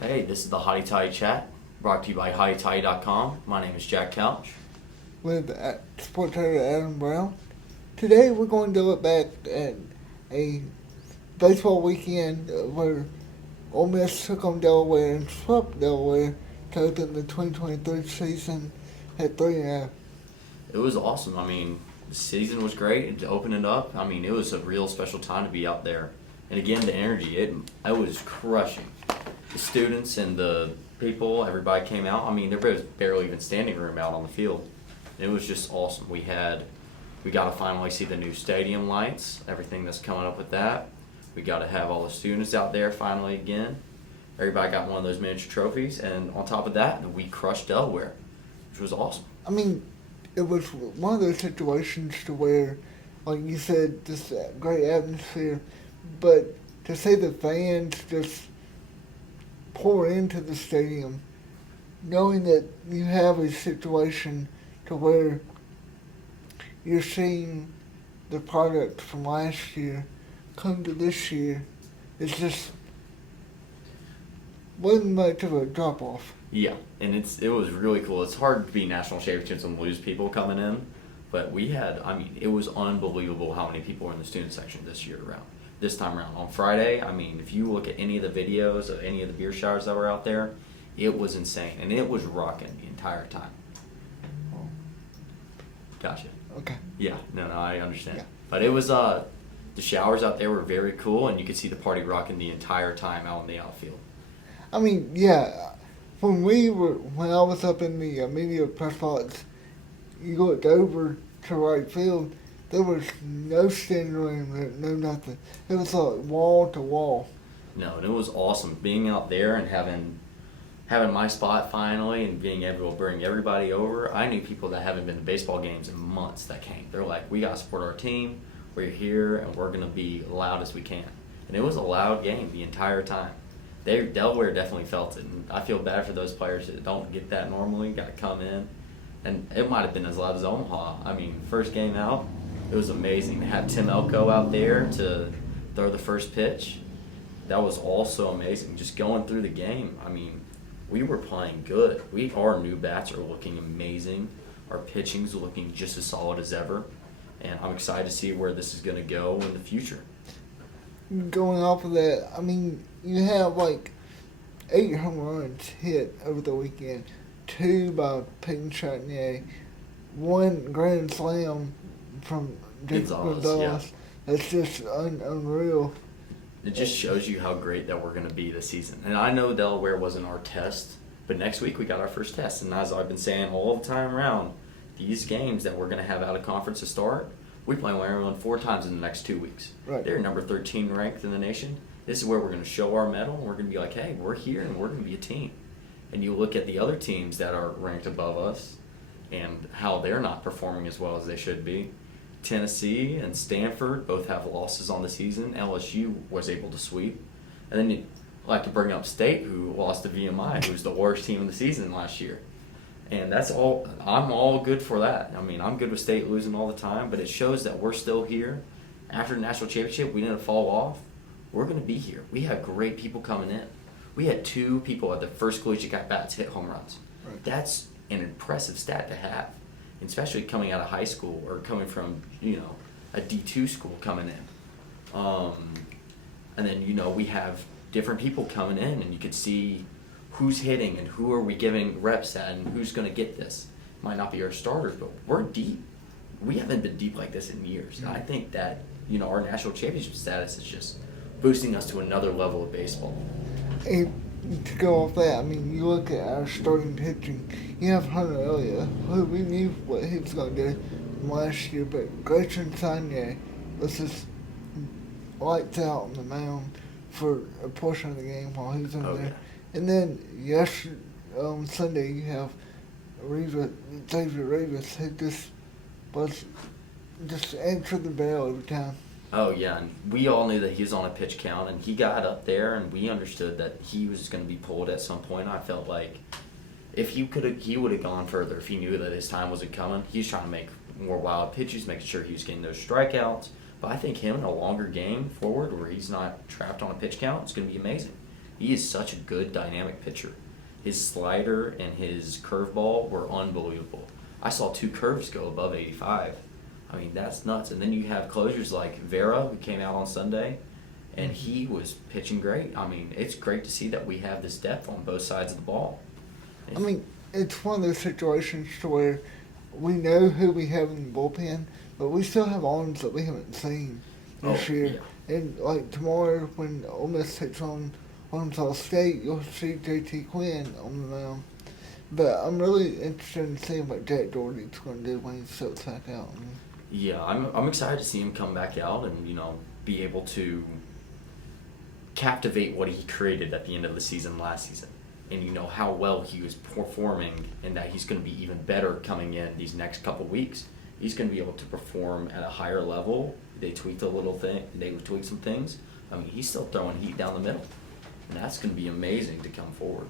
Hey, this is the HottyToddy chat, brought to you by HottyToddy.com. My name is Jack Couch. With sports editor Adam Brown. Today we're going to look back at a baseball weekend where Ole Miss took on Delaware and swept Delaware to open the 2023 season at 3-0. It was awesome. The season was great. It opened it up. It was a real special time to be out there. And again, the energy, it was crushing. The students and the people, everybody came out. There was barely even standing room out on the field. It was just awesome. We got to finally see the new stadium lights, everything that's coming up with that. We got to have all the students out there finally again. Everybody got one of those miniature trophies, and on top of that, we crushed Delaware, which was awesome. It was one of those situations to where, like you said, just a great atmosphere, but to see the fans just pour into the stadium, knowing that you have a situation to where you're seeing the product from last year come to this year, it's just wasn't much of a drop off. Yeah, and it was really cool. It's hard to be national championships and lose people coming in, but it was unbelievable how many people were in the student section this time around. On Friday, if you look at any of the videos of any of the beer showers that were out there, it was insane, and it was rocking the entire time. Gotcha. Okay. Yeah, no, I understand. Yeah. But it was, the showers out there were very cool, and you could see the party rocking the entire time out in the outfield. Yeah, when I was up in the media press box, you looked over to right field, there was no standing room, no nothing. It was like wall to wall. No, and it was awesome being out there and having my spot finally and being able to bring everybody over. I knew people that haven't been to baseball games in months that came. They're like, we got to support our team. We're here, and we're going to be loud as we can. And it was a loud game the entire time. Delaware definitely felt it, and I feel bad for those players that don't get that normally, got to come in. And it might have been as loud as Omaha. First game out, it was amazing. They had Tim Elko out there to throw the first pitch. That was also amazing. Just going through the game, we were playing good. Our new bats are looking amazing. Our pitching's looking just as solid as ever. And I'm excited to see where this is going to go in the future. Going off of that, you have like 8 home runs hit over the weekend, 2 by Peyton Chatnier, 1 grand slam from Jacob Gonzalez. Yeah. That's just unreal. It just shows you how great that we're going to be this season. And I know Delaware wasn't our test, but next week we got our first test. And as I've been saying all the time around, these games that we're going to have out of conference to start, we play Maryland 4 times in the next 2 weeks. Right. They're number 13 ranked in the nation. This is where we're going to show our mettle. We're going to be like, hey, we're here and we're going to be a team. And you look at the other teams that are ranked above us and how they're not performing as well as they should be. Tennessee and Stanford both have losses on the season. LSU was able to sweep. And then you like to bring up State, who lost to VMI, who's the worst team in the season last year. And that's all. I'm all good for that. I'm good with State losing all the time, but it shows that we're still here. After the national championship, we didn't fall off. We're going to be here. We have great people coming in. We had 2 people at the first collegiate at bats hit home runs. Right. That's an impressive stat to have, especially coming out of high school or coming from a D2 school coming in. And then we have different people coming in, and you could see who's hitting and who are we giving reps at and who's going to get this. Might not be our starters, but we're deep. We haven't been deep like this in years. And I think that our national championship status is just boosting us to another level of baseball. And to go off that, you look at our starting pitching. You have Hunter Elliott, who we knew what he was going to do from last year, but Grayson Sagne was just lights out on the mound for a portion of the game while he was in there. Yeah. And then on Sunday, you have Xavier Rivas, who just answered the bell every time. Oh, yeah, and we all knew that he was on a pitch count, and he got up there, and we understood that he was going to be pulled at some point. I felt like if he would have gone further if he knew that his time wasn't coming. He's trying to make more wild pitches, making sure he was getting those strikeouts. But I think him in a longer game forward where he's not trapped on a pitch count is going to be amazing. He is such a good dynamic pitcher. His slider and his curveball were unbelievable. I saw 2 curves go above 85. I mean, that's nuts. And then you have closers like Vera, who came out on Sunday, and he was pitching great. I mean, it's great to see that we have this depth on both sides of the ball. I mean, it's one of those situations to where we know who we have in the bullpen, but we still have arms that we haven't seen this year. Yeah. And like tomorrow, when Ole Miss takes on Arkansas State, you'll see JT Quinn on the mound. But I'm really interested in seeing what Jack Doherty's going to do when he steps back out. Yeah, I'm excited to see him come back out and, be able to captivate what he created at the end of the season last season. And how well he was performing, and that he's going to be even better coming in these next couple weeks. He's going to be able to perform at a higher level. They tweaked some things. I mean, he's still throwing heat down the middle, and that's going to be amazing to come forward.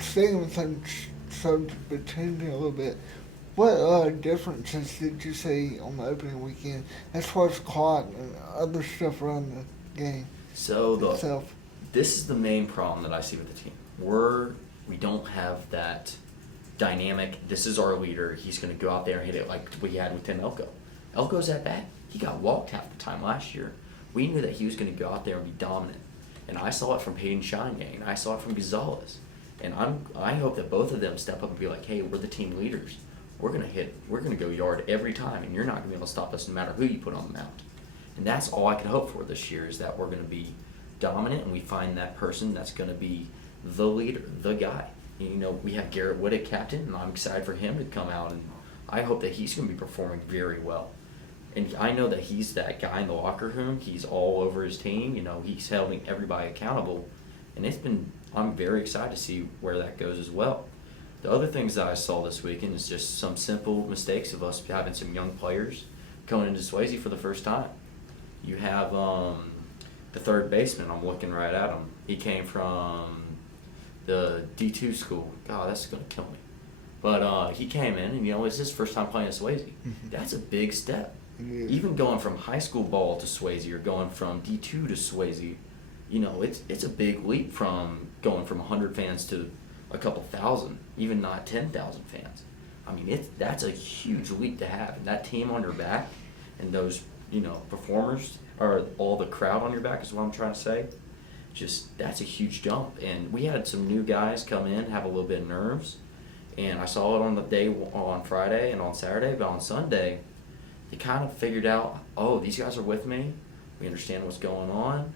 Staying with some subject, but changing a little bit. What differences did you see on the opening weekend as far as clock and other stuff around the game itself? This is the main problem that I see with the team. We don't have that dynamic, this is our leader, he's going to go out there and hit it like we had with Tim Elko. Elko's that bad. He got walked half the time last year. We knew that he was going to go out there and be dominant. And I saw it from Peyton Shine, and I saw it from Gonzalez. And I hope that both of them step up and be like, hey, we're the team leaders. We're going to go yard every time, and you're not going to be able to stop us no matter who you put on the mound. And that's all I can hope for this year, is that we're going to be dominant, and we find that person that's going to be the leader, the guy. We have Garrett Whittick captain, and I'm excited for him to come out, and I hope that he's going to be performing very well. And I know that he's that guy in the locker room. He's all over his team. He's holding everybody accountable, and I'm very excited to see where that goes as well. The other things that I saw this weekend is just some simple mistakes of us having some young players coming into Swayze for the first time. You have the third baseman. I'm looking right at him. He came from the D2 school. God, that's going to kill me. But he came in, and it's his first time playing at Swayze. Mm-hmm. That's a big step. Yeah. Even going from high school ball to Swayze, or going from D2 to Swayze, it's a big leap from going from 100 fans to a couple thousand, even not 10,000 fans. I mean, that's a huge leap to have. And that team on your back, and those, performers, or all the crowd on your back is what I'm trying to say. That's a huge jump. And we had some new guys come in, have a little bit of nerves. And I saw it on the day on Friday and on Saturday, but on Sunday, they kind of figured out, these guys are with me. We understand what's going on.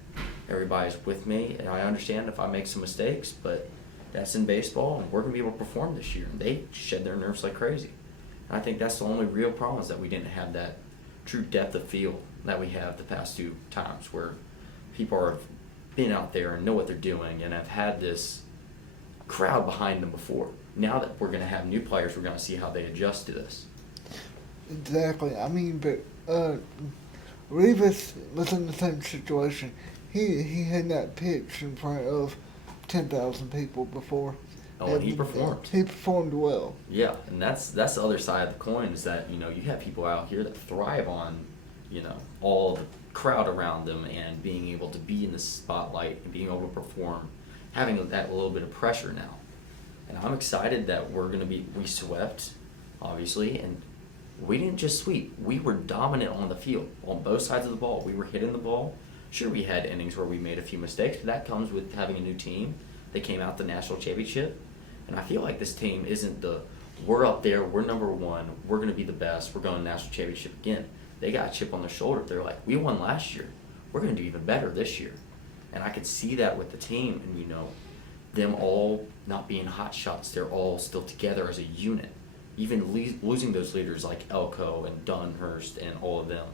Everybody's with me, and I understand if I make some mistakes, but that's in baseball, and we're going to be able to perform this year. And they shed their nerves like crazy. And I think that's the only real problem, is that we didn't have that true depth of field that we have the past 2 times, where people are been out there and know what they're doing and have had this crowd behind them before. Now that we're going to have new players, we're going to see how they adjust to this. Exactly. I mean, but Rivas was in the same situation. He had not pitched in front of 10,000 people before. Oh, and he performed. He performed well. Yeah, and that's the other side of the coin, is that you have people out here that thrive on all the crowd around them, and being able to be in the spotlight and being able to perform, having that little bit of pressure now. And I'm excited that we swept, obviously, and we didn't just sweep. We were dominant on the field, on both sides of the ball. We were hitting the ball. Sure, we had innings where we made a few mistakes, but that comes with having a new team. They came out the national championship, and I feel like this team isn't we're up there, we're number one, we're going to be the best, we're going to national championship again. They got a chip on their shoulder. They're like, we won last year. We're going to do even better this year. And I could see that with the team, and them all not being hot shots. They're all still together as a unit. Even losing those leaders like Elko and Dunhurst and all of them,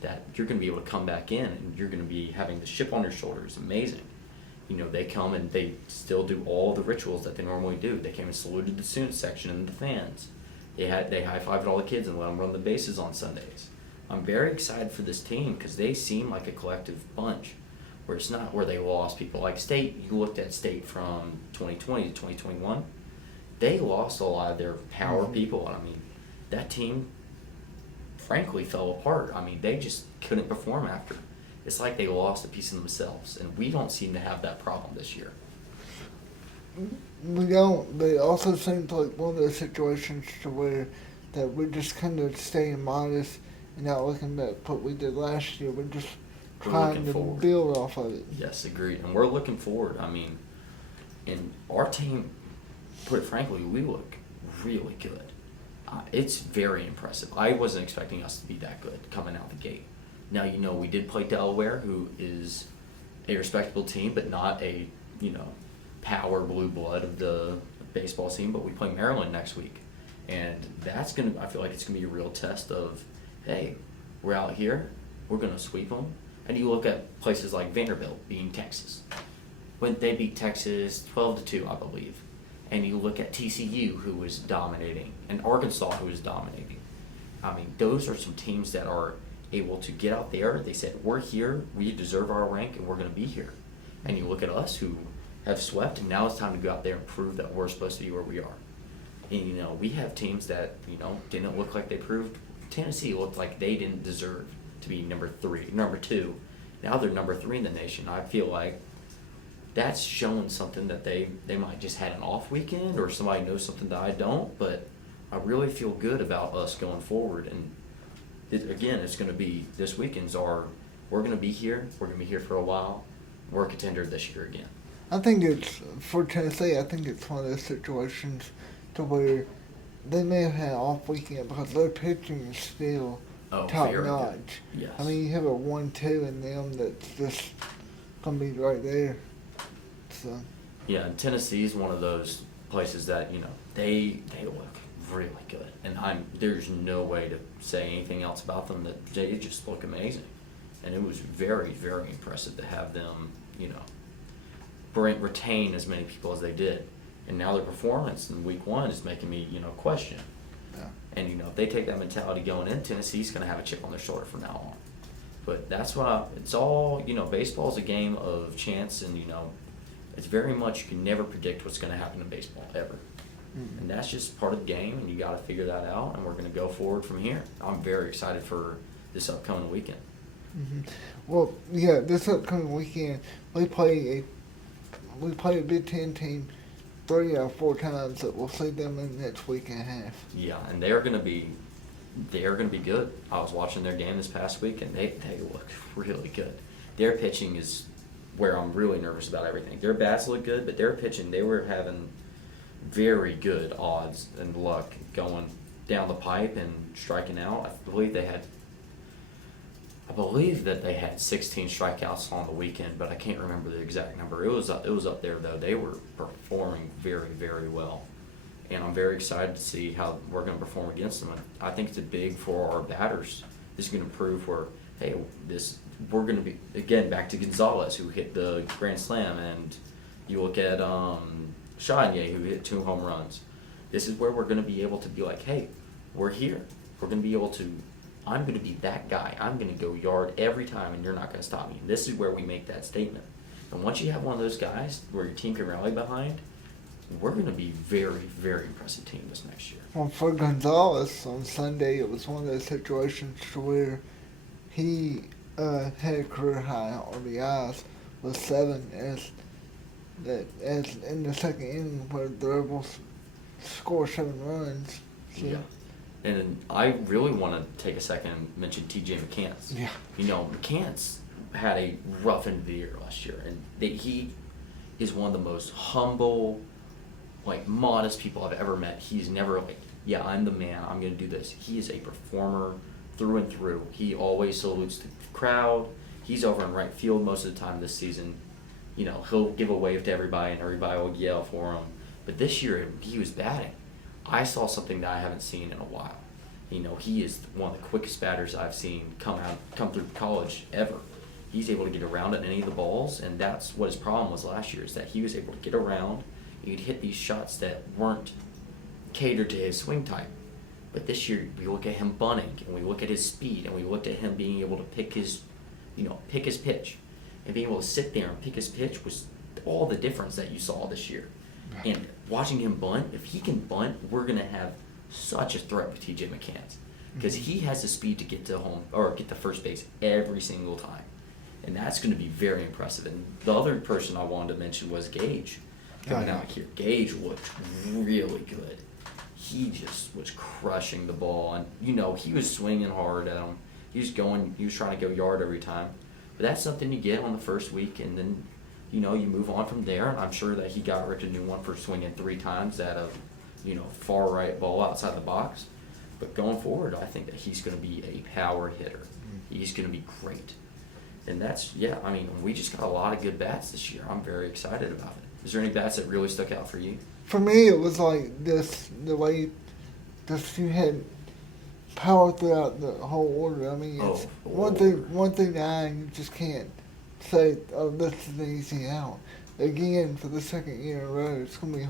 that you're going to be able to come back in, and you're going to be having the chip on your shoulder is amazing. They come and they still do all the rituals that they normally do. They came and saluted the student section and the fans. They high-fived all the kids and let them run the bases on Sundays. I'm very excited for this team, because they seem like a collective bunch, where it's not where they lost people. Like State, you looked at State from 2020 to 2021, they lost a lot of their power people. And I mean, that team frankly fell apart. I mean, they just couldn't perform after. it's like they lost a piece of themselves, and we don't seem to have that problem this year. We don't, but it also seems like one of those situations to where that we're just kind of staying modest and not looking at what we did last year. We're just We're trying looking to forward. build off of it. Yes, agreed. And we're looking forward. I mean, and our team, put it frankly, we look really good. It's very impressive. I wasn't expecting us to be that good coming out the gate. Now, we did play Delaware, who is a respectable team, but not a, power blue blood of the baseball scene. But we play Maryland next week. And I feel like it's going to be a real test of, hey, we're out here, we're going to sweep them. And you look at places like Vanderbilt beating Texas. When they beat Texas 12-2, I believe. And you look at TCU, who was dominating, and Arkansas, who was dominating. I mean, those are some teams that are able to get out there. They said, we're here, we deserve our rank, and we're going to be here. And you look at us, who have swept, and now it's time to go out there and prove that we're supposed to be where we are. And, we have teams that, didn't look like they proved. Tennessee looked like they didn't deserve to be number 2. Now they're number 3 in the nation. I feel like that's showing something that they might just had an off weekend, or somebody knows something that I don't, but I really feel good about us going forward. And it's going to be, this weekend's we're going to be here, we're going to be here for a while, we're a contender this year again. I think for Tennessee, I think it's one of those situations to where they may have had an off weekend because their pitching is still top notch. Yes. I mean, you have a 1-2 in them that's just going to be right there. So. Yeah, and Tennessee's one of those places that, they look really good. And there's no way to say anything else about them, that they just look amazing. And it was very, very impressive to have them, retain as many people as they did. And now their performance in week 1 is making me, question. Yeah. And, if they take that mentality going in, Tennessee's going to have a chip on their shoulder from now on. But that's it's all, baseball's a game of chance, and, it's very much, you can never predict what's going to happen in baseball, ever. Mm-hmm. And that's just part of the game, and you got to figure that out, and we're going to go forward from here. I'm very excited for this upcoming weekend. Mm-hmm. Well, yeah, this upcoming weekend, we play a Big Ten team 3 or 4 times that we'll see them in the next week and a half. Yeah, and they're going to be good. I was watching their game this past week, and they look really good. Their pitching is where I'm really nervous about everything. Their bats look good, but their pitching, they were having very good odds and luck going down the pipe and striking out. I believe that they had 16 strikeouts on the weekend, but I can't remember the exact number. It was up there, though. They were performing very, very well. And I'm very excited to see how we're going to perform against them. I think it's big for our batters. This is going to prove we're going to be, again, back to Gonzalez, who hit the grand slam, and you look at Chagnon, who hit 2 home runs. This is where we're going to be able to be like, hey, we're here. We're going to be able to, I'm going to be that guy. I'm going to go yard every time, and you're not going to stop me. And this is where we make that statement. And once you have one of those guys where your team can rally behind, we're going to be very, very impressive team this next year. Well, for Gonzalez on Sunday, it was one of those situations to where he had a career high RBIs with 7 as in the second inning where the Rebels score 7 runs. So. Yeah. And then I really want to take a second and mention TJ McCants. Yeah. McCants had a rough end of the year last year, and he is one of the most humble, modest people I've ever met. He's never yeah, I'm the man, I'm going to do this. He is a performer through and through. He always salutes the crowd. He's over in right field most of the time this season. He'll give a wave to everybody, and everybody will yell for him. But this year, he was batting. I saw something that I haven't seen in a while. He is one of the quickest batters I've seen come through college ever. He's able to get around at any of the balls, and that's what his problem was last year, is that he was able to get around. He'd hit these shots that weren't catered to his swing type. But this year, we look at him bunting, and we look at his speed, and we looked at him being able to pick his pitch. And being able to sit there and pick his pitch was all the difference that you saw this year. And watching him bunt, if he can bunt, we're going to have such a threat with TJ McCants. Because he has the speed to get to home, or get to first base every single time. And that's going to be very impressive. And the other person I wanted to mention was Gage coming out here. Gage looked really good. He just was crushing the ball. And, he was swinging hard at him. He was trying to go yard every time. But that's something you get on the first week, and then, you move on from there. And I'm sure that he got Rick a new one for swinging 3 times at a, far right ball outside the box. But going forward, I think that he's going to be a power hitter. He's going to be great. And we just got a lot of good bats this year. I'm very excited about it. Is there any bats that really stuck out for you? For me, it was like the way you had power throughout the whole order. I mean, it's one through 9, you just can't say, oh, this is an easy out. Again, for the second year in a row, it's going to be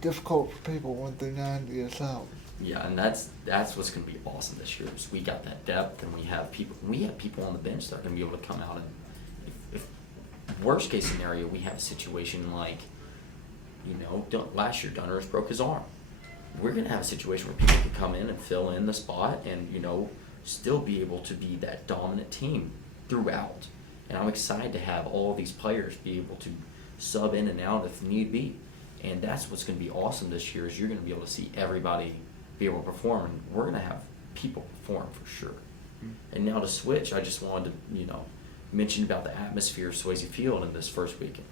difficult for people 1 through 9 to get us out. Yeah, and that's what's going to be awesome this year. Is we got that depth, and we have people on the bench that are going to be able to come out and, if worst case scenario, we have a situation like, last year Dunners broke his arm. We're going to have a situation where people can come in and fill in the spot and, still be able to be that dominant team throughout. And I'm excited to have all these players be able to sub in and out if need be. And that's what's going to be awesome this year, is you're going to be able to see everybody be able to perform. And we're going to have people perform for sure. Mm-hmm. And now to switch, I just wanted to, mention about the atmosphere of Swayze Field in this first weekend.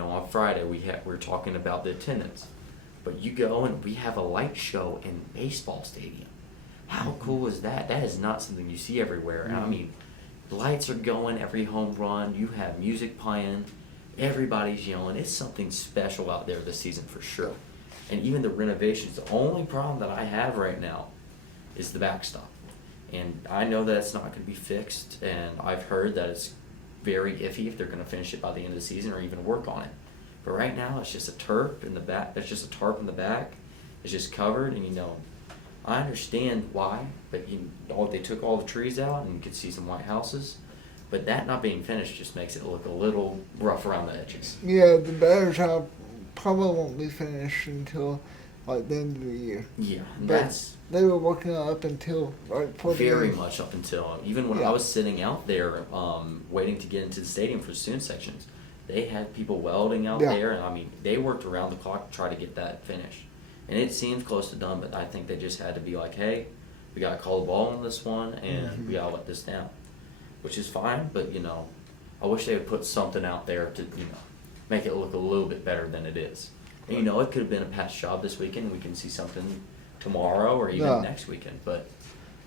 On Friday we were talking about the attendance. But you go and we have a light show in baseball stadium. How cool is that? That is not something you see everywhere. And I mean, lights are going every home run. You have music playing. Everybody's yelling. It's something special out there this season for sure. And even the renovations, the only problem that I have right now is the backstop. And I know that it's not going to be fixed, and I've heard that it's very iffy if they're going to finish it by the end of the season or even work on it. But right now, it's just a tarp in the back. It's just a tarp in the back. It's just covered, and I understand why. But they took all the trees out, and you could see some white houses. But that not being finished just makes it look a little rough around the edges. Yeah, the batter's house probably won't be finished until like the end of the year. Yeah, and but they were working on it up until right before very much up until even when I was sitting out there waiting to get into the stadium for the student sections. They had people welding out there, and they worked around the clock to try to get that finished. And it seemed close to done, but I think they just had to be like, hey, we got to call the ball on this one, and we got to let this down. Which is fine, but, I wish they would put something out there to, make it look a little bit better than it is. And, it could have been a past job this weekend, and we can see something tomorrow or even next weekend, but...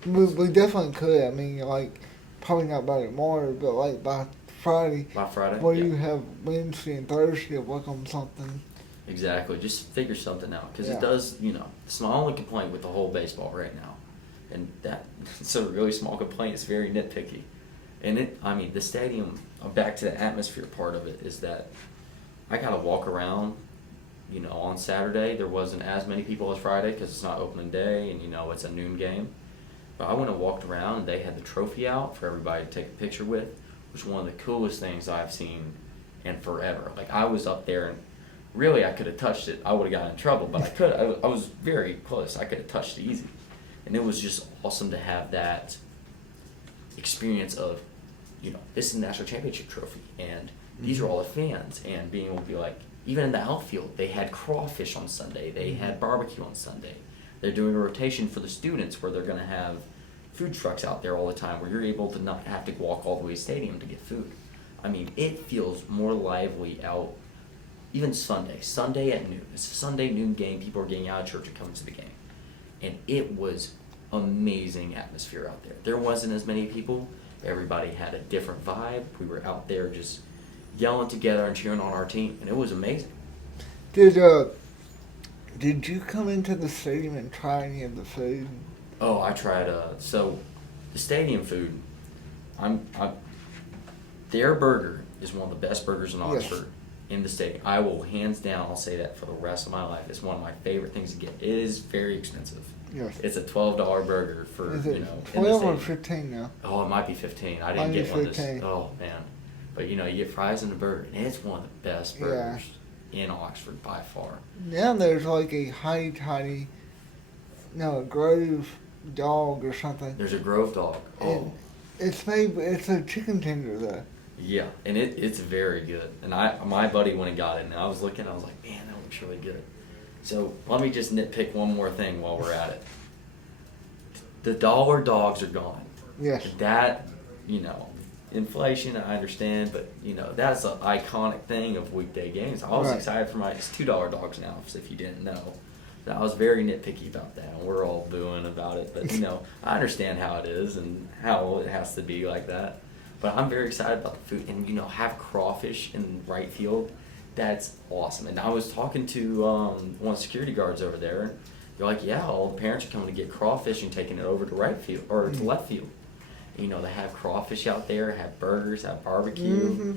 We definitely could. Probably not by tomorrow, but, by Friday. By Friday, where you have Wednesday and Thursday to work on something. Exactly. Just figure something out. Because it does, it's my only complaint with the whole baseball right now. And it's a really small complaint. It's very nitpicky. And the stadium, back to the atmosphere part of it, is that I got to walk around, on Saturday. There wasn't as many people as Friday because it's not opening day and, it's a noon game. But I went and walked around, and they had the trophy out for everybody to take a picture with, which was one of the coolest things I've seen in forever. I was up there, and really I could have touched it. I would have gotten in trouble, but I could. I was very close. I could have touched it easy. And it was just awesome to have that experience of, this is the national championship trophy, and these are all the fans, and being able to be like, even in the outfield, they had crawfish on Sunday, they had barbecue on Sunday. They're doing a rotation for the students where they're going to have food trucks out there all the time, where you're able to not have to walk all the way to the stadium to get food. It feels more lively out, even Sunday at noon. It's a Sunday noon game, people are getting out of church and coming to the game. And it was amazing atmosphere out there. There wasn't as many people. Everybody had a different vibe. We were out there just yelling together and cheering on our team, and it was amazing. Did you come into the stadium and try any of the food? Oh, I tried. So the stadium food, their burger is one of the best burgers in Oxford in the stadium. I will hands down, I'll say that for the rest of my life. It's one of my favorite things to get. It is very expensive. Yes. It's a $12 burger for, is it in the 12 stadium. or 15 now? Oh, it might be 15. I didn't get one this. Oh man, but you get fries and a burger, and it's one of the best burgers in Oxford by far. Now there's a HottyToddy, a Grove dog or something. There's a Grove dog. Oh. It's a chicken tender though. Yeah, and it's very good. And my buddy went and got it, and I was looking, I was like, man, that looks really good. So let me just nitpick one more thing while we're at it. The dollar dogs are gone. Yes. That, inflation, I understand, but, that's an iconic thing of weekday games. I was Right. excited for it's $2 dogs now, if you didn't know. I was very nitpicky about that, and we're all booing about it. But, I understand how it is and how it has to be like that. But I'm very excited about the food. And, have crawfish in right field, that's awesome. And I was talking to one of the security guards over there. They're like, yeah, all the parents are coming to get crawfish and taking it over to right field or to left field. And, they have crawfish out there, have burgers, have barbecue.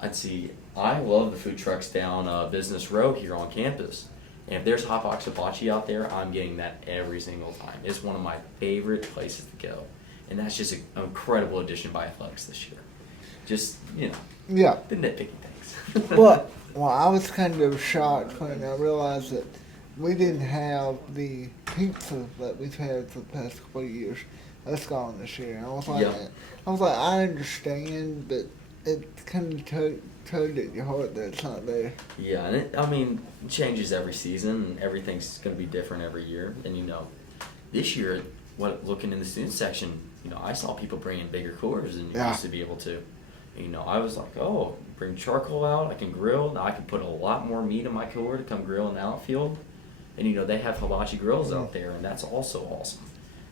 Mm-hmm. I love the food trucks down Business Row here on campus. And if there's hot box hibachi out there, I'm getting that every single time. It's one of my favorite places to go. And that's just an incredible addition by athletics this year. Just, Yeah. the nitpicky things. Well, I was kind of shocked when I realized that we didn't have the pizza that we've had for the past couple of years. That's gone this year. I was like, I understand, but it kind of tugged at your heart that it's not there. Yeah, and it changes every season, and everything's going to be different every year. And, this year, looking in the student section, I saw people bringing bigger coolers than you used to be able to. And, I was like, oh, bring charcoal out, I can grill. Now I can put a lot more meat in my cooler to come grill in the outfield. And, they have hibachi grills out there, and that's also awesome.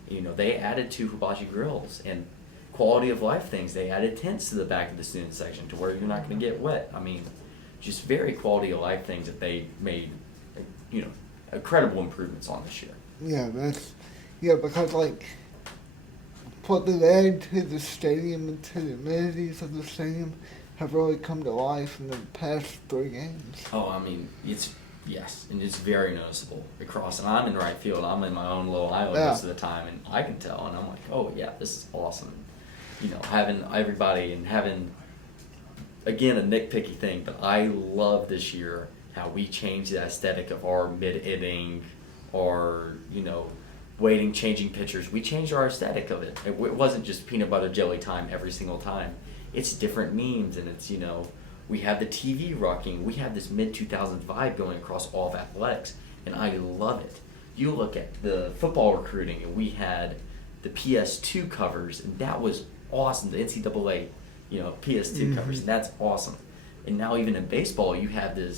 They added 2 hibachi grills, and quality of life things. They added tents to the back of the student section to where you're not going to get wet. Just very quality of life things that they made, incredible improvements on this year. Because what they've added to the stadium and to the amenities of the stadium have really come to life in the past 3 games. Oh, yes, and it's very noticeable across. And I'm in right field. I'm in my own little island most of the time, and I can tell. And I'm like, oh yeah, this is awesome. Having everybody and having, again, a nitpicky thing, but I love this year how we changed the aesthetic of our mid-inning, or waiting, changing pitchers. We changed our aesthetic of it. It wasn't just peanut butter jelly time every single time. It's different memes, and it's we have the TV rocking. We have this mid-2000s vibe going across all of athletics, and I love it. You look at the football recruiting, and we had the PS2 covers, and that was awesome. The NCAA, PS2 covers, and that's awesome. And now even in baseball, you have the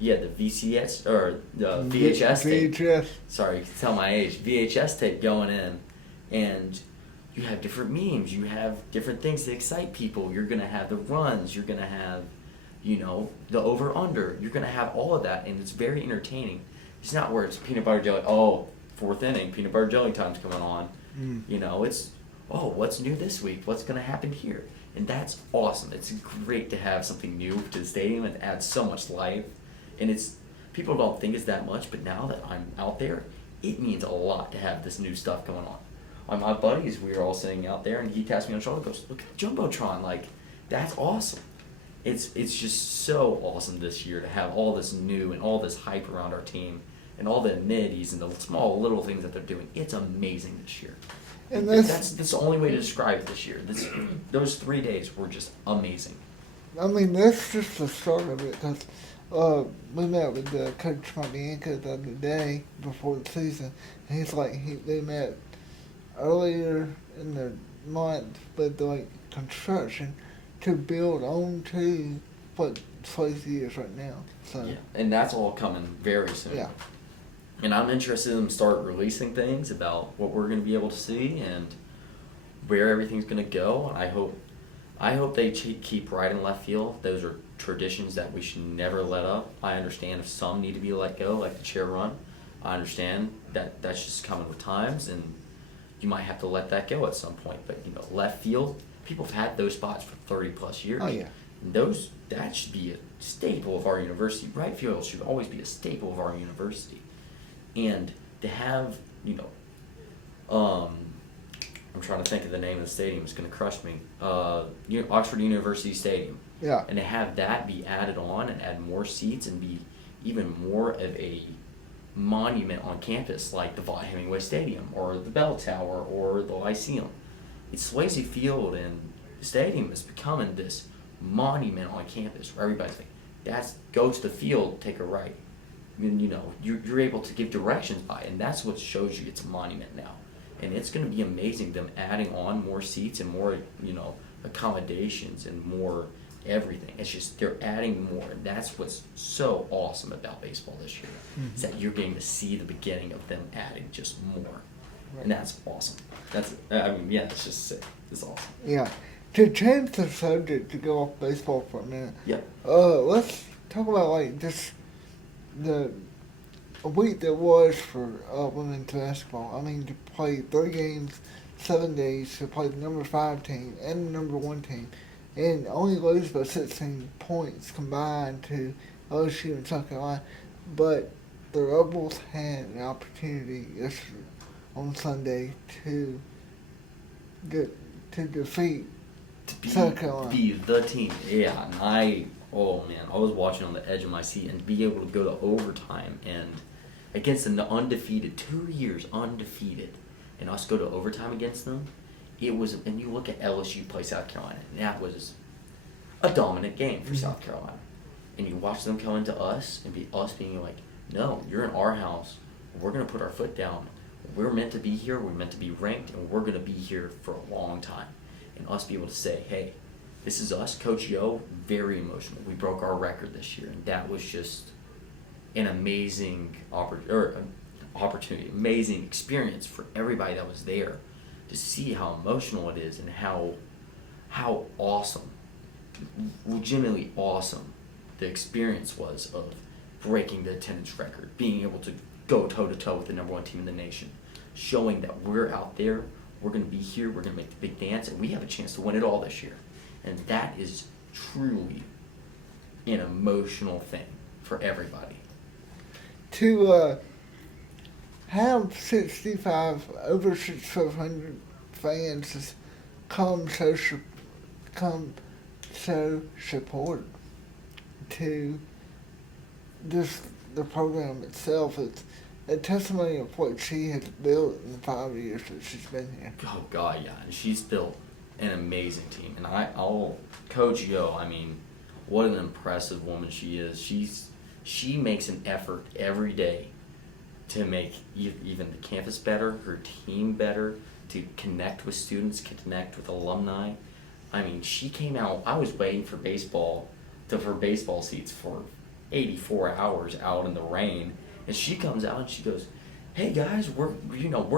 VCS or the VHS tape. VHS. Sorry, you can tell my age. VHS tape going in, and you have different memes. You have different things that excite people. You're gonna have the runs. You're gonna have, the over/under. You're gonna have all of that, and it's very entertaining. It's not where it's peanut butter jelly. Oh, 4th inning, peanut butter jelly time's coming on. It's what's new this week? What's gonna happen here? And that's awesome. It's great to have something new to the stadium and adds so much life. And people don't think it's that much, but now that I'm out there, it means a lot to have this new stuff going on. My buddies, we were all sitting out there, and he taps me on the shoulder and goes, look at the Jumbotron, that's awesome. It's just so awesome this year to have all this new and all this hype around our team and all the amenities and the small little things that they're doing. It's amazing this year. And that's the only way to describe it this year. Those 3 days were just amazing. That's just the start of it, because we met with Coach Bianca the other day before the season, and he's like, they met earlier in the month with construction to build on to what Swayze is right now. So yeah, and that's all coming very soon. Yeah. And I'm interested in them start releasing things about what we're going to be able to see and where everything's going to go. And I hope they keep right and left field. Those are traditions that we should never let up. I understand if some need to be let go, like the chair run. I understand that that's just coming with times, and you might have to let that go at some point. But left field, people have had those spots for 30 plus years. Oh yeah. And that should be a staple of our university. Right field should always be a staple of our university. And to have, I'm trying to think of the name of the stadium. It's going to crush me. Oxford University Stadium. Yeah. And to have that be added on and add more seats and be even more of a monument on campus, like the Vaught Hemingway Stadium or the Bell Tower or the Lyceum. Swayze Field and the stadium is becoming this monument on campus where everybody's like, goes to the field, take a right. I mean, you're able to give directions by it, and that's what shows you it's a monument now. And it's going to be amazing them adding on more seats and more, accommodations and more everything. It's just they're adding more, and that's what's so awesome about baseball this year. Mm-hmm. Is that you're getting to see the beginning of them adding just more, Right. and that's awesome. It's just sick. It's awesome. Yeah. To change the subject, to go off baseball for a minute. Yeah. Let's talk about just the week that was for women's basketball. I mean, to play 3 games, 7 days, to play the number 5 team and the number 1 team, and only lose by 16 points combined to LSU and South Carolina. But the Rebels had an opportunity yesterday on Sunday to defeat South Carolina. Be the team. Yeah, and I was watching on the edge of my seat, and be able to go to overtime and against an undefeated, 2 years undefeated, and us go to overtime against them. It was, and you look at LSU play South Carolina, and that was a dominant game for South Carolina. And you watch them come into us and us being like, no, you're in our house. We're going to put our foot down. We're meant to be here. We're meant to be ranked, and we're going to be here for a long time. And us be able to say, hey, this is us. Coach Yo, very emotional. We broke our record this year, and that was just an amazing opportunity, amazing experience for everybody that was there to see how emotional it is and how awesome, legitimately awesome the experience was of breaking the attendance record, being able to go toe-to-toe with the number 1 team in the nation, showing that we're out there, we're going to be here, we're going to make the big dance, and we have a chance to win it all this year. And that is truly an emotional thing for everybody. To have over 6,500 fans has come so support to just the program itself. It's a testimony of what she has built in the 5 years that she's been here. Oh God, yeah, and she's built an amazing team. And I'll Coach Yo, I mean, what an impressive woman she is. She makes an effort every day to make even the campus better, her team better, to connect with students, connect with alumni. I mean, she came out. I was waiting for baseball seats for 84 hours out in the rain, and she comes out and she goes, "Hey guys, we're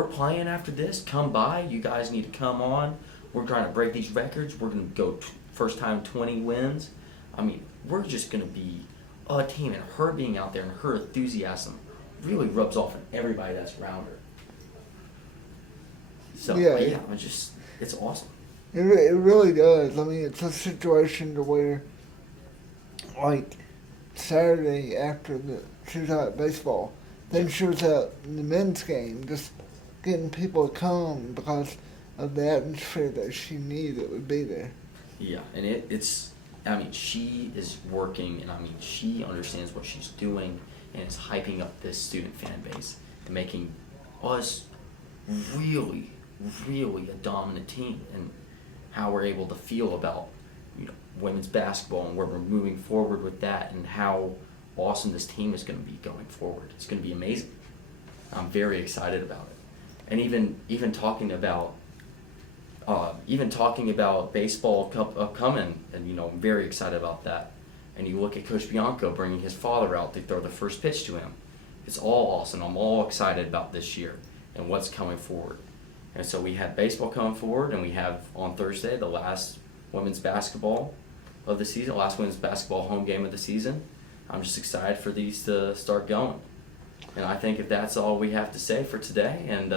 playing after this. Come by. You guys need to come on. We're trying to break these records. We're gonna go first time 20 wins. I mean, we're just gonna be a team." And her being out there and her enthusiasm really rubs off on everybody that's around her. So yeah, it's awesome. It really does. I mean, it's a situation to where, like, Saturday after she was out at baseball, then she was out in the men's game, just getting people to come because of the atmosphere that she knew that would be there. Yeah, and she is working, and she understands what she's doing, and it's hyping up this student fan base and making us really, really a dominant team, and how we're able to feel about women's basketball and where we're moving forward with that, and how awesome this team is going to be going forward. It's going to be amazing. I'm very excited about it, and even talking about baseball upcoming, and I'm very excited about that. And you look at Coach Bianco bringing his father out to throw the first pitch to him. It's all awesome. I'm all excited about this year and what's coming forward. And so we have baseball coming forward, and we have on Thursday the last women's basketball of the season, last women's basketball home game of the season. I'm just excited for these to start going. And I think if that's all we have to say for today, and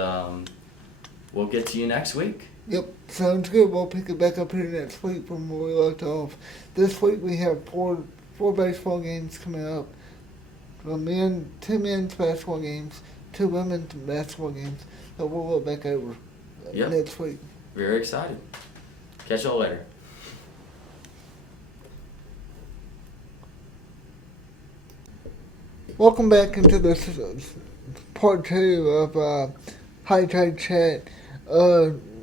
we'll get to you next week. Yep, sounds good. We'll pick it back up here next week from where we left off. This week we have four baseball games coming up. 2 men's basketball games, 2 women's basketball games that we'll look back over next week. Very excited. Catch y'all later. Welcome back into this part 2 of HottyToddy Chat.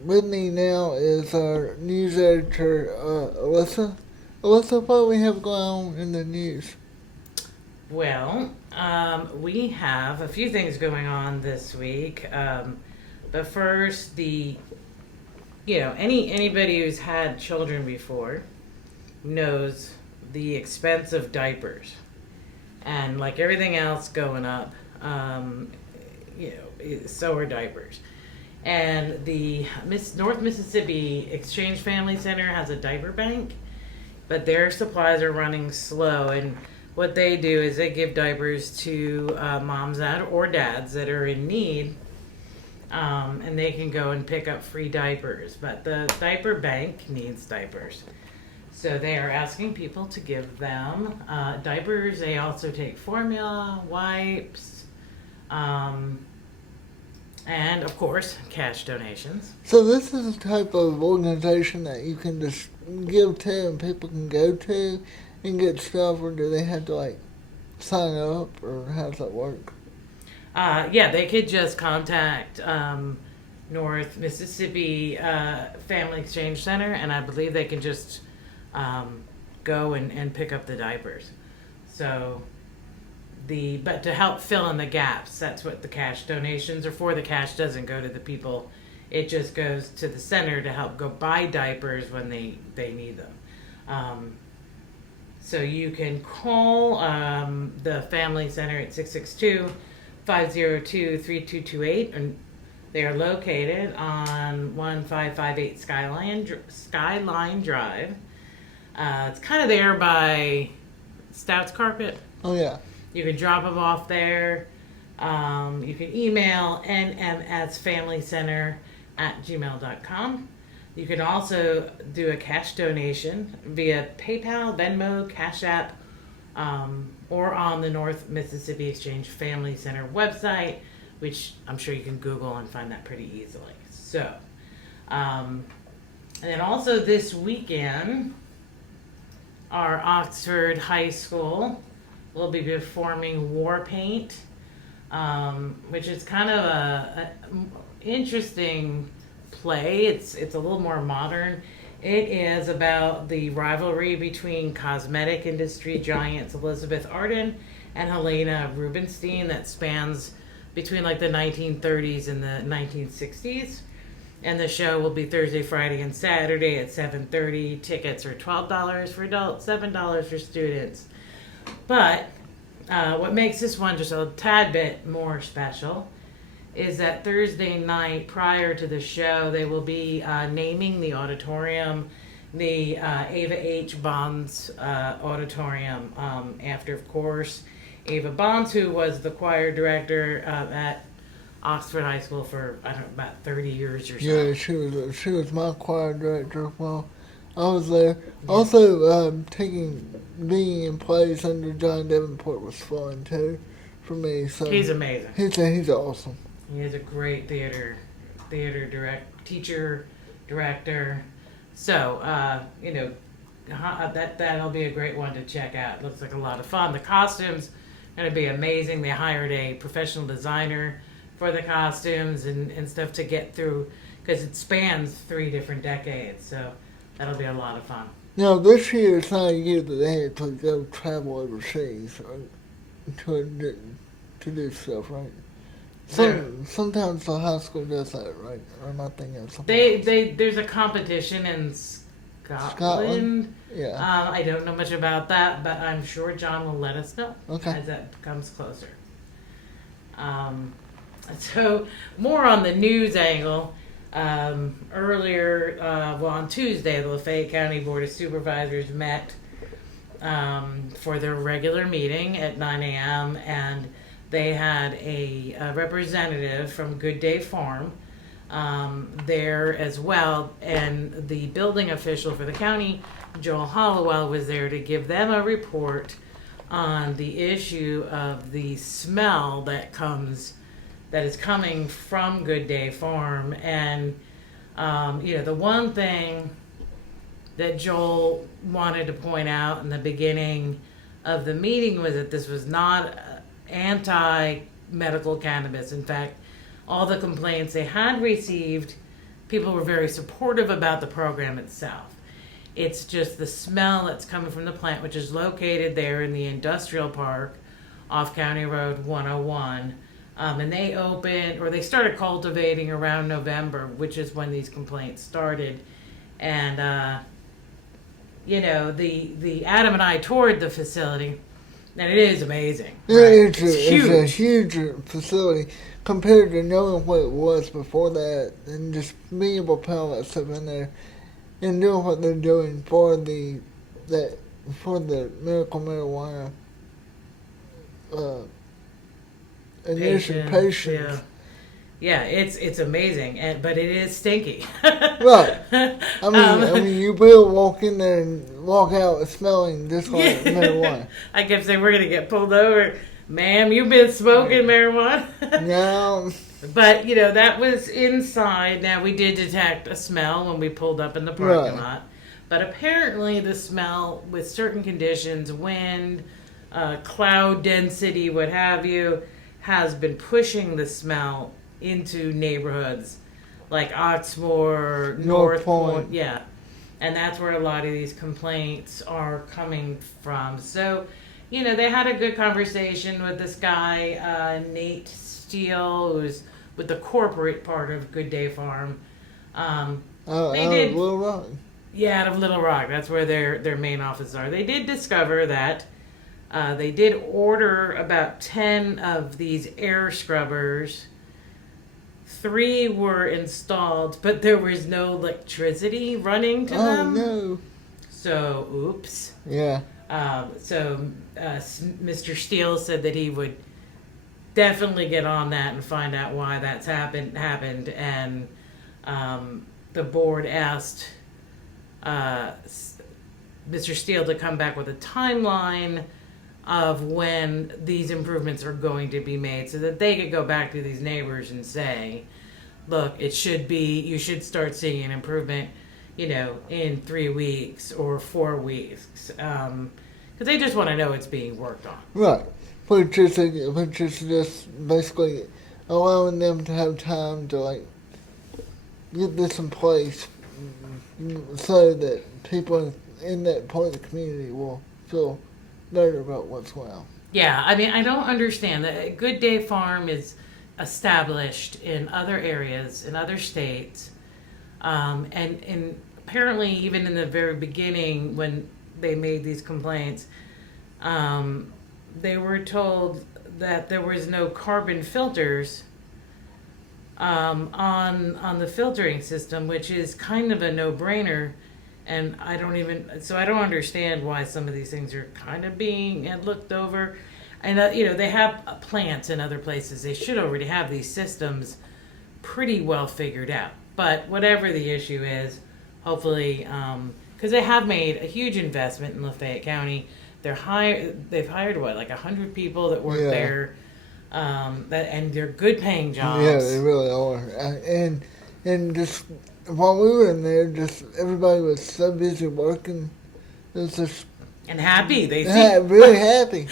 With me now is our news editor, Alyssa. What's so far we have going on in the news? Well, we have a few things going on this week. But first, anybody who's had children before knows the expense of diapers, and like everything else going up, so are diapers. And the North Mississippi Exchange Family Center has a diaper bank, but their supplies are running slow. And what they do is they give diapers to moms or dads that are in need, and they can go and pick up free diapers. But the diaper bank needs diapers. So they are asking people to give them diapers. They also take formula, wipes, and of course, cash donations. So this is a type of organization that you can just give to and people can go to and get stuff, or do they have to like sign up, or how does that work? They could just contact North Mississippi Family Exchange Center, and I believe they can just go and pick up the diapers. So but to help fill in the gaps, that's what the cash donations are for. The cash doesn't go to the people. It just goes to the center to help go buy diapers when they need them. So you can call the Family Center at 662-502-3228, and they are located on 1558 Skyline Drive. It's kind of there by Stouts Carpet. Oh yeah. You can drop them off there. You can email nmsfamilycenter@gmail.com. You can also do a cash donation via PayPal, Venmo, Cash App, or on the North Mississippi Exchange Family Center website, which I'm sure you can Google and find that pretty easily. So, and then also this weekend, our Oxford High School will be performing War Paint, which is kind of a interesting play. It's a little more modern. It is about the rivalry between cosmetic industry giants Elizabeth Arden and Helena Rubinstein that spans between like the 1930s and the 1960s. And the show will be Thursday, Friday, and Saturday at 7:30. Tickets are $12 for adults, $7 for students. But what makes this one just a tad bit more special is that Thursday night prior to the show, they will be naming the auditorium, the Ava H. Bonds Auditorium, after, of course, Ava Bonds, who was the choir director at Oxford High School for, about 30 years or so. Yeah, she was my choir director while I was there. Yeah. Also, being in plays under John Davenport was fun too for me. So he's amazing. He's awesome. He is a great theater director. So that'll be a great one to check out. Looks like a lot of fun. The costumes are going to be amazing. They hired a professional designer for the costumes and stuff to get through, because it spans 3 different decades. So that'll be a lot of fun. Now, this year it's not a year that they had to go travel overseas to do stuff, right? Sometimes the high school does that, right? Or am I thinking of something else? There's a competition in Scotland. Yeah. I don't know much about that, but I'm sure John will let us know as that comes closer. So more on the news angle. Earlier, on Tuesday, the Lafayette County Board of Supervisors met for their regular meeting at 9 a.m. and they had a representative from Good Day Farm there as well, and the building official for the county, Joel Hollowell, was there to give them a report on the issue of the smell that is coming from Good Day Farm. And the one thing that Joel wanted to point out in the beginning of the meeting was that this was not anti-medical cannabis. In fact, all the complaints they had received, people were very supportive about the program itself. It's just the smell that's coming from the plant, which is located there in the industrial park off County Road 101. And they started cultivating around November, which is when these complaints started. And, the Adam and I toured the facility, and it is amazing. Yeah, Right? it's a huge facility compared to knowing what it was before that, and just being able to put all that stuff in there and doing what they're doing for the medical marijuana initial patients. Yeah, it's amazing, but it is stinky. Right. I mean, you will walk in there and walk out smelling just like marijuana. I kept saying, we're going to get pulled over. Ma'am, you've been smoking marijuana? No. But, that was inside. Now, we did detect a smell when we pulled up in the parking lot. But apparently the smell, with certain conditions, wind, cloud density, what have you, has been pushing the smell into neighborhoods like Oxmoor, North Point. Yeah. And that's where a lot of these complaints are coming from. So, they had a good conversation with this guy, Nate Steele, who's with the corporate part of Good Day Farm. Little Rock. Yeah, out of Little Rock. That's where their main offices are. They did discover that they did order about 10 of these air scrubbers. 3 were installed, but there was no electricity running to them. Oh, no. So, oops. Yeah. Mr. Steele said that he would definitely get on that and find out why that's happened. And the board asked Mr. Steele to come back with a timeline of when these improvements are going to be made so that they could go back to these neighbors and say, look, you should start seeing an improvement, in 3 weeks or 4 weeks. Because they just want to know it's being worked on. Right. Which is just basically allowing them to have time to, get this in place so that people in that part of the community will feel better about what's going on. Yeah, I mean, I don't understand that Good Day Farm is established in other areas, in other states, and apparently even in the very beginning when they made these complaints, they were told that there was no carbon filters on the filtering system, which is kind of a no-brainer. And I don't understand why some of these things are kind of being looked over. And, they have plants in other places. They should already have these systems pretty well figured out. But whatever the issue is, hopefully, because they have made a huge investment in Lafayette County. They've hired 100 people that work there, and they're good paying jobs. Yeah, they really are. And just while we were in there, just everybody was so busy working. It was just and happy. They seemed really happy.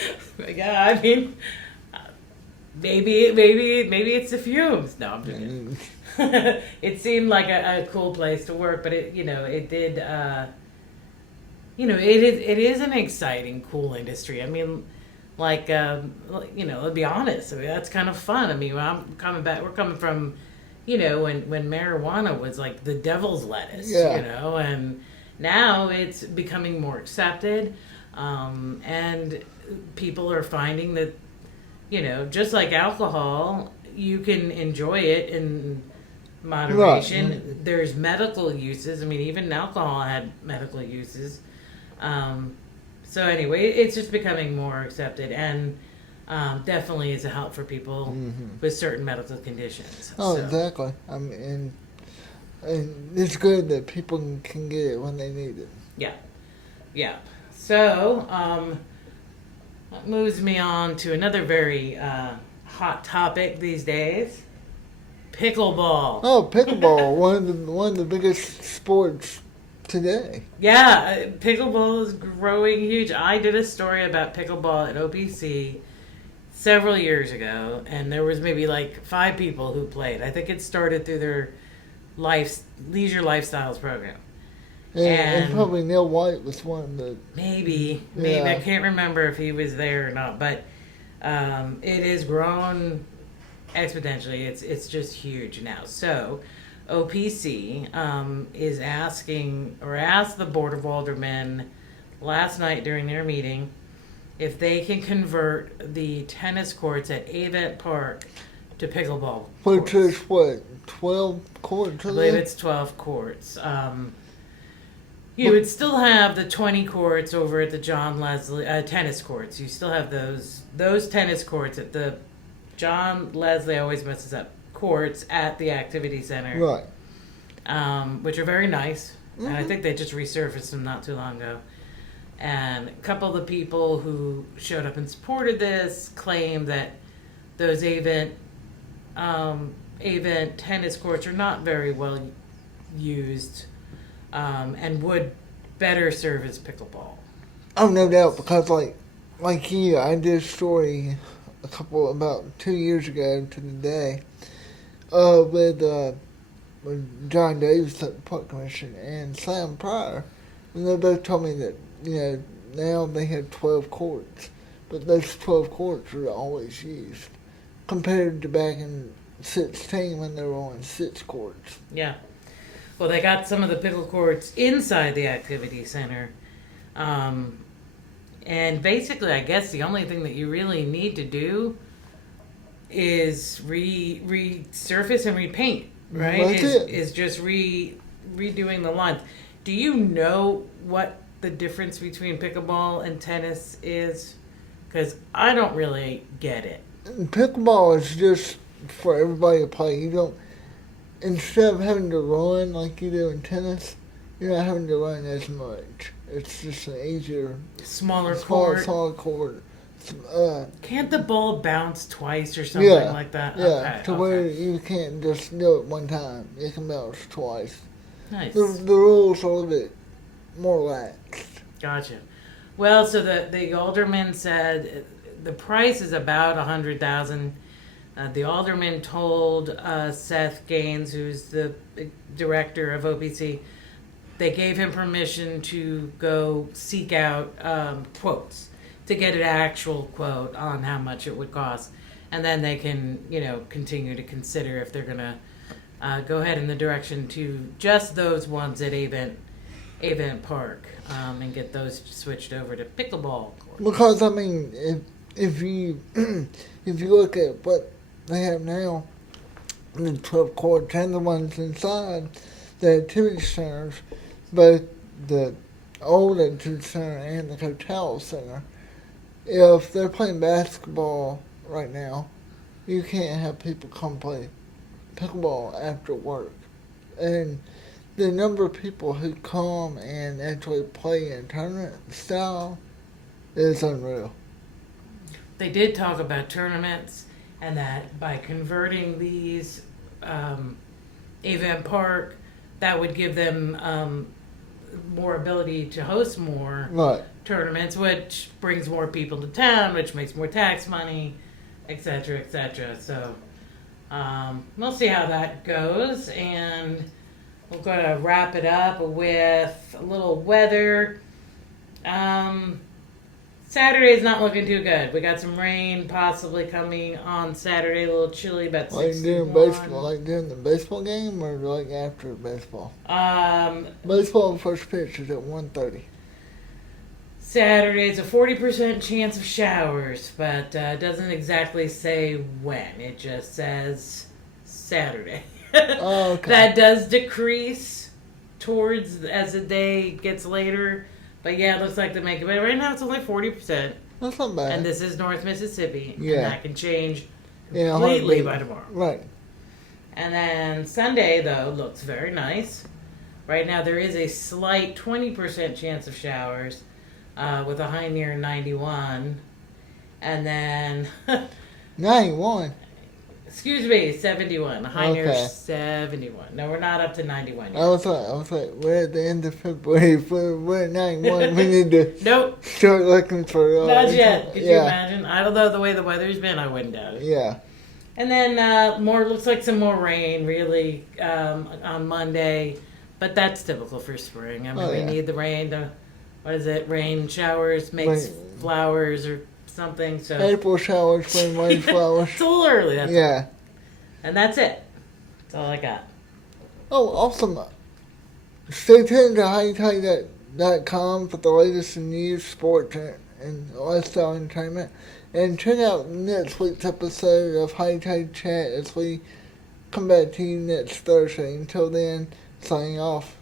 Yeah, I mean, maybe it's the fumes. No, I'm joking. It seemed like a cool place to work, but it did. It is an exciting, cool industry. I mean, let's be honest. I mean, that's kind of fun. I mean, we're coming from, when marijuana was like the devil's lettuce, and now it's becoming more accepted, and people are finding that, just like alcohol, you can enjoy it in moderation. Right. There's medical uses. I mean, even alcohol had medical uses. So anyway, it's just becoming more accepted, and definitely is a help for people with certain medical conditions. Oh, so. Exactly. I mean, and it's good that people can get it when they need it. Yeah. So, that moves me on to another very hot topic these days: pickleball. Oh, pickleball! one of the biggest sports today. Yeah, pickleball is growing huge. I did a story about pickleball at OPC several years ago, and there was maybe 5 people who played. I think it started through their leisure lifestyles program. And probably Neil White was one of the... Maybe. Yeah. I can't remember if he was there or not, but it has grown exponentially. It's just huge now. So OPC is asked the Board of Aldermen last night during their meeting if they can convert the tennis courts at Avent Park to pickleball Which courts. is what, 12 courts? I believe it's 12 courts. You would still have the 20 courts over at the John Leslie tennis courts. You still have those tennis courts at the John Leslie, always messes up, courts at the activity center. Right. Which are very nice. And I think they just resurfaced them not too long ago. And a couple of the people who showed up and supported this claim that those Avent tennis courts are not very well used and would better serve as pickleball. Oh, no doubt, because like you, I did a story about 2 years ago to the day with John Davis at the Park Commission and Sam Pryor, and they both told me that, now they have 12 courts, but those 12 courts are always used, compared to back in 16 when there were only 6 courts. Yeah. Well, they got some of the pickle courts inside the activity center. And basically, I guess the only thing that you really need to do is resurface and repaint, right? That's it. Is just redoing the lines. Do you know what the difference between pickleball and tennis is? Because I don't really get it. And pickleball is just for everybody to play. You don't, instead of having to run like you do in tennis, you're not having to run as much. It's just an easier, Smaller court. smaller court. Can't the ball bounce twice or something like that? Yeah, where you can't just do it one time. You can bounce twice. Nice. The rules are a little bit more lax. Gotcha. Well, so the alderman said the price is about $100,000. The alderman told Seth Gaines, who's the director of OPC, they gave him permission to go seek out quotes to get an actual quote on how much it would cost, and then they can continue to consider if they're gonna go ahead in the direction to just those ones at Avent Park and get those switched over to pickleball courts. Because I mean, if you if you look at what they have now, the 12 courts and the ones inside the activity centers, both the old activity center and the hotel center, if they're playing basketball right now, you can't have people come play pickleball after work. And the number of people who come and actually play in tournament style is unreal. They did talk about tournaments, and that by converting these Avent Park, that would give them more ability to host more Right. tournaments, which brings more people to town, which makes more tax money, etc., etc. So we'll see how that goes, and we're going to wrap it up with a little weather. Saturday's not looking too good. We got some rain possibly coming on Saturday, a little chilly, about 61. Like during the baseball game or like after baseball? Um, Baseball first pitch is at 1:30. Saturday's a 40% chance of showers, but doesn't exactly say when. It just says Saturday. Oh, okay. That does decrease towards as the day gets later. But yeah, it looks like they make it. But right now it's only 40%. That's not bad. And this is North Mississippi. Yeah. And that can change In a completely heartbeat. by tomorrow. Right. And then Sunday, though, looks very nice. Right now there is a slight 20% chance of showers with a high near 91. And then, 91. excuse me, 71. A high near Okay. 71. No, we're not up to 91 yet. I was like, we're at the end of February. If we're at 91, we need to Nope. start looking for... Not yet. Could you yeah. imagine? Although the way the weather's been, I wouldn't doubt it. Yeah. And then looks like some more rain, really, on Monday. But that's typical for spring. I mean, Oh, we yeah. need the rain. Rain showers makes Rain. flowers or something. So April showers, spring rain flowers. it's a little early. That's Yeah. and that's it. That's all I got. Oh, awesome. Stay tuned to HottyToddy.com for the latest in news, sports, and lifestyle entertainment. And check out next week's episode of HottyToddy Chat as we come back to you next Thursday. Until then, signing off.